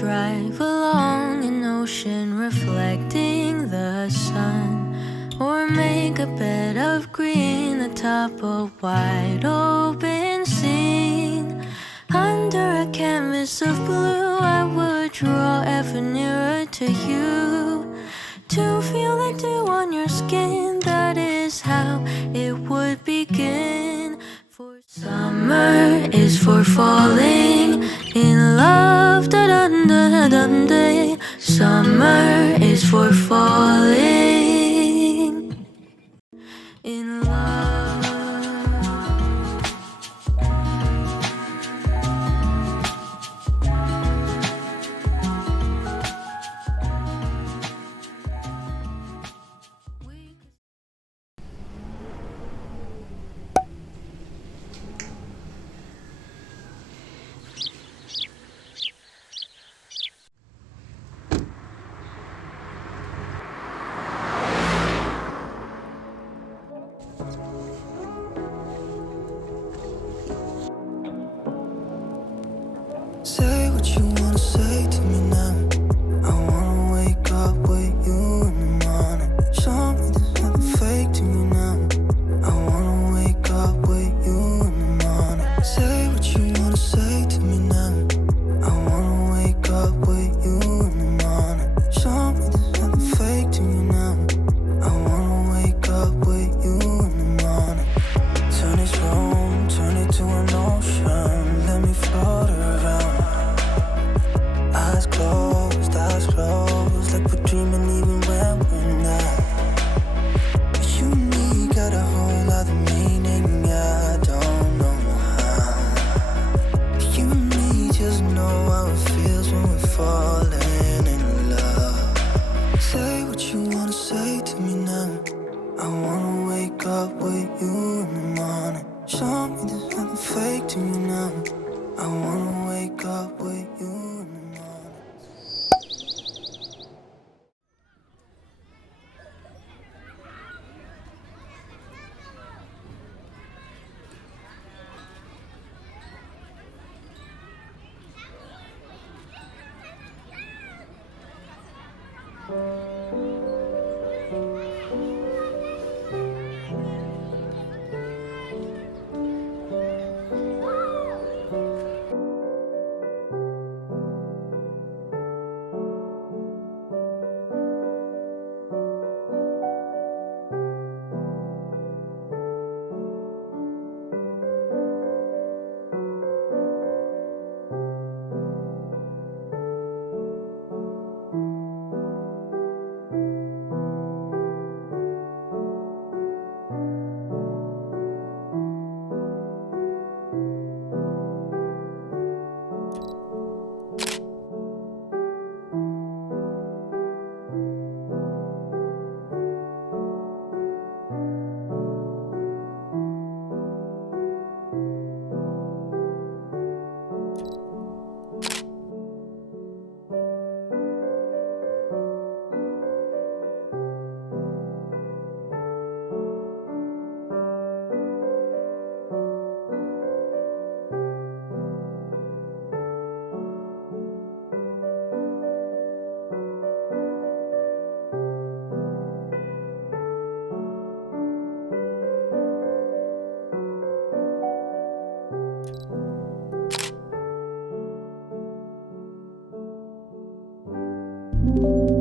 drive along an ocean reflecting the sun, or make a bed of green atop a wide open scene. Under a canvas of blue, I would draw ever nearer to you, to feel the dew on your skin. That is how it would begin. For summer is for falling in love, da da da da da. Summer is for falling in love. Say what you wanna say to me now. I wanna wake up with you in the morning. Show me there's nothing fake to me now. I wanna wake up with you in the morning. Say what you wanna say to me now. I wanna wake up with you in the morning. Show me there's nothing fake to me now. I wanna wake up with you in the morning. Turn this room, turn it to an ocean. Let me float around. Eyes closed, like we're dreaming even when we're not. You and me got a whole other meaning, I don't know how. You and me just know how it feels when we're falling in love. Say what you wanna say to me now. I wanna wake up with you in the morning. Show me there's nothing fake to me now. I wanna wake up with you in the morning.